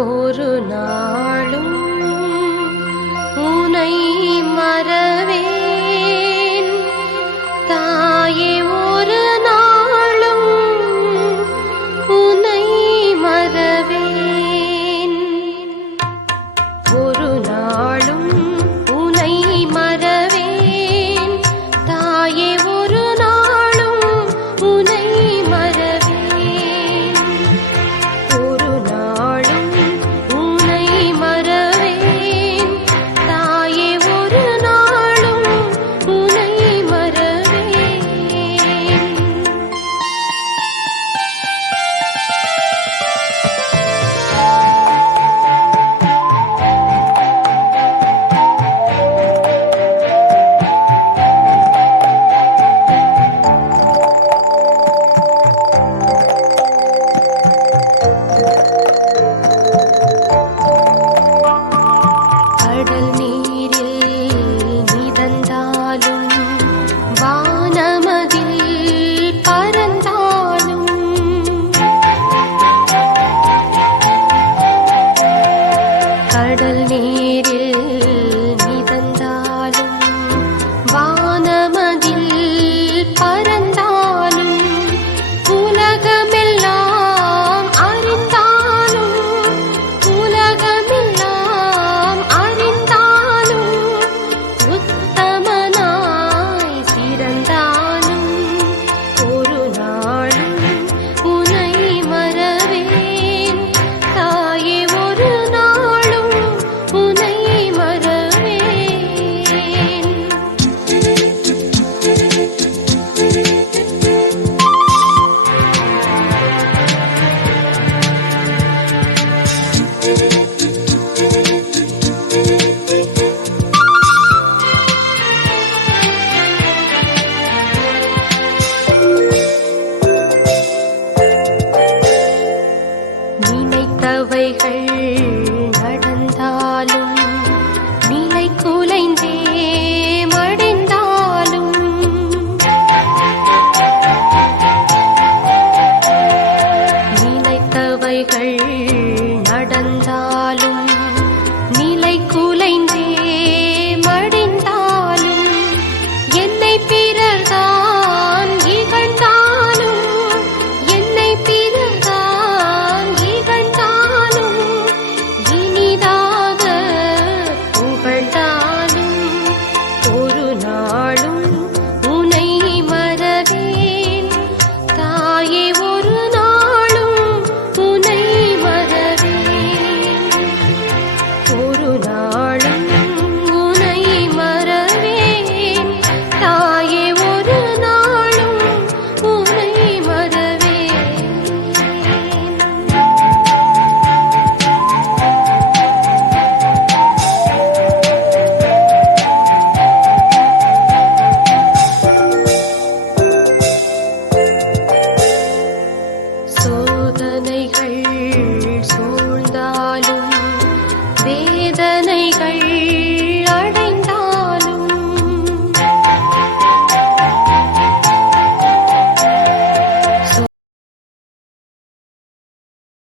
ஒரு நாளும் உனை மறவேன் தாயே, ஒரு நாளும் உனை மறவேன். ஒரு நாளும் உனை மறவேன் தாயே, ஒரு நாளும் உனை மறவேன். ஒரு நாளும் உனை மறவேன் தாயே, ஒரு நாளும் உனை மறவேன். கடல் நீரில் மிதந்தாலும் வானமதில் பறந்தாலும் கடல் நீரில் மிதந்தாலும் வானமதில் பறந்தாலும் உலகமெல்லாம் அறிந்தாலும் உலகமெல்லாம் அறிந்தாலும் உத்தமனாய் சிறந்தாலும் ஒரு நாளும் உனை மறவேன் தாயே, ஒரு நாளும் உனை மறவேன். நினைத்தவைகள் நடந்தாலும் நிலை குலைந்தே மடிந்தாலும் நினைத்தவைகள்